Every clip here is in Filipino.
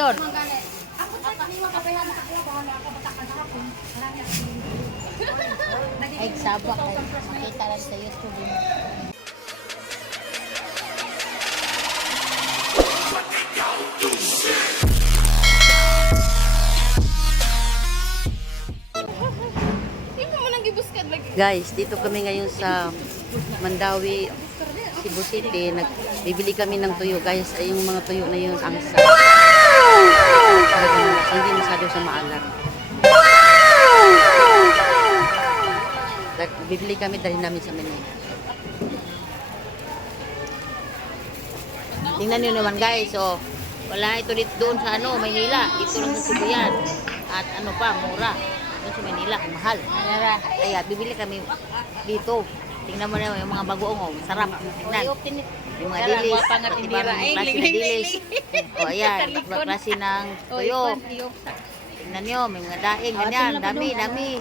Yun. Ay, sabak. Makita lang sa YouTube. Guys, dito kami ngayon sa Mandawi, Cebu City. Bibili kami ng tuyo. Guys, ay yung mga tuyo na yun ang sa hindi masyado sa maalam. Bibili kami dahil namin sa Manila. Tingnan nyo naman guys, oh. Wala ito dito doon sa Maynila. Dito lang sa Cebu yan. At ano pa, mura. Doon sa Manila, mahal. Kaya bibili kami dito. Tingnan mo na yung mga bagoong, oh. Sarap. Tingnan. Yung mga dilis. Ibang klase na dilis. O ayan, ibang klase ng tuyo. Tingnan nyo, may mga daing, ganyan. Dami.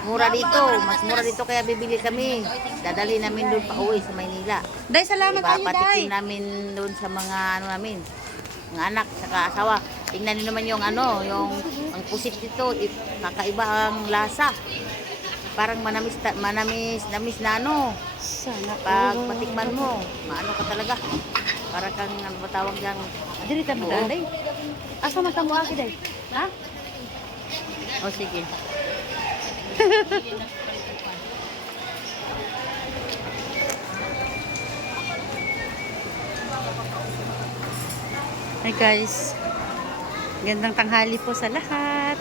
Mura dito. Mas mura dito kaya bibili kami. Dadali namin doon pa uwi sa Maynila. Day, salamat kayo, Day. Papatikin namin doon sa mga namin. Mga anak, saka asawa. Tingnan niyo naman yung ang pusit dito, kakaiba ang lasa. Parang manamis na Sana pag patikman mo, maano ka talaga. Para kang ano ba tawag diyan? diri ta mo, Day. Asa man ta mo aki, Day? Ha? O sige. Hi guys, gandang tanghali po sa lahat.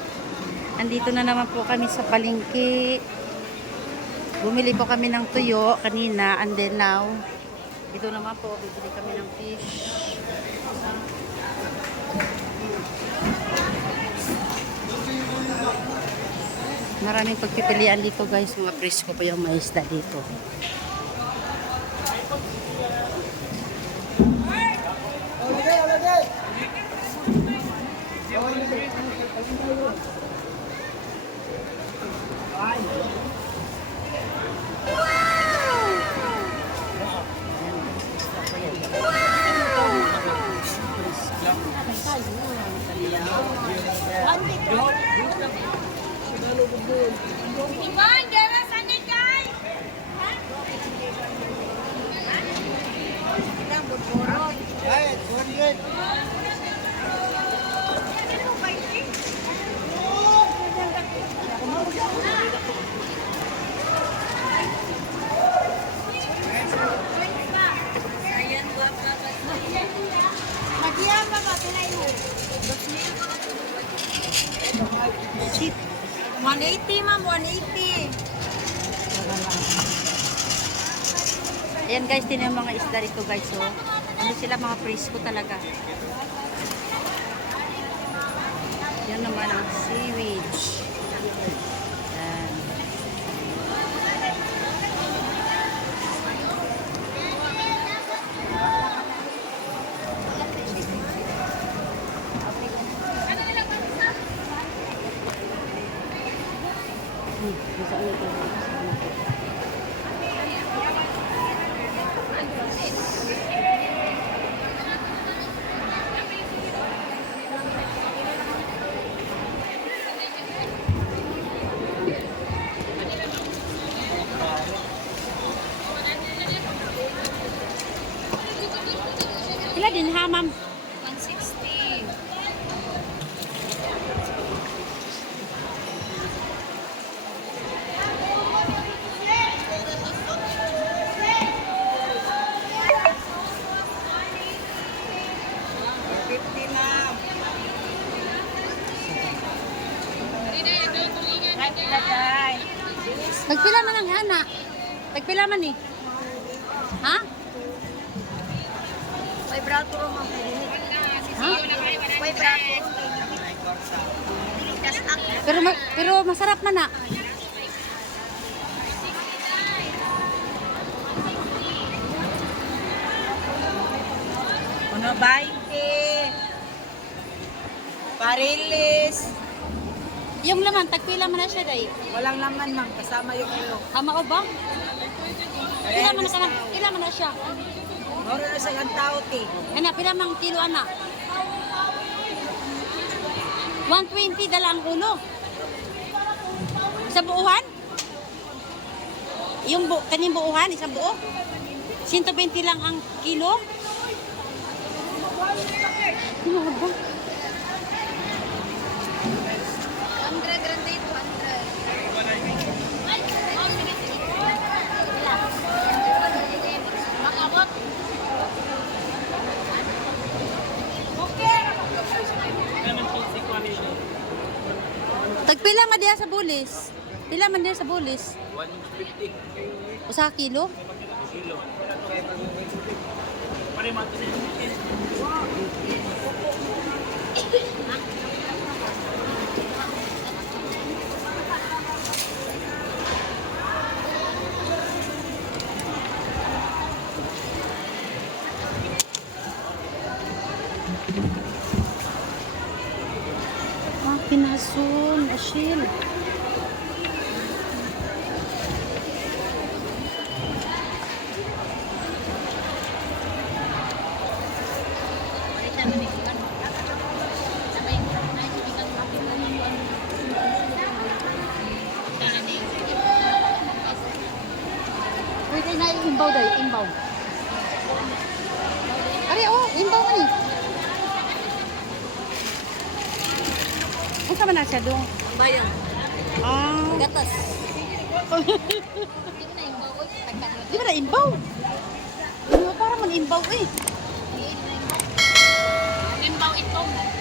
Andito na naman po kami sa palengke. Bumili po kami ng tuyo kanina and then now, dito naman po, bibili kami ng fish. Maraming pagpipilian dito guys, mga presko po yung mais na dito. Shit. 180 ma'am, 180. Ayan guys, tinan yung mga isda rito guys, oh. Ano sila, mga presko talaga. Yan naman ang seaweed. Yan. Pila din ha, ma'am? 160. Tagpila man ang ana. Tagpila man ni. Ha? May brato ro ma'am. Ha? May brato. Pero masarap man na. Ano 20? Parilis. Yung laman, tagpila man na siya, Day. Walang laman ma'am, kasama yung ulo. Kamao ba? Pila man na siya. Moro na sa tao ti. Ana, pila mang kilo ana? 120 dala ang ulo. Sa buuhan? Yung kaning buuhan, isang buo? 120 lang ang kilo? Ano ba? 100 grande, 200. Mag-abot. Tagpila man diya sa bulis? Pila man diya sa bulis? 150 Usa ka kilo? kilo. Pinason, asyil. Wait, ay na-imbaw daw, imbaw. Ari, oh, imbaw man eh. Ang sama na siya doon. Bayan. Ah. Gatas. Di ba na imbaw? Ano, parang man imbaw eh. Imbaw itong.